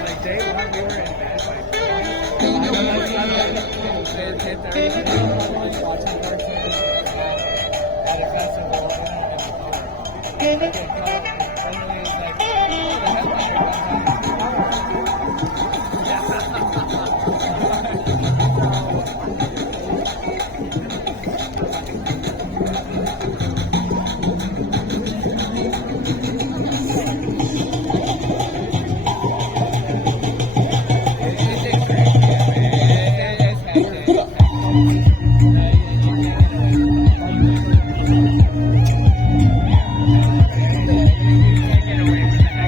Like day one, we were in bed like 10:30, watching cartoons at a festival.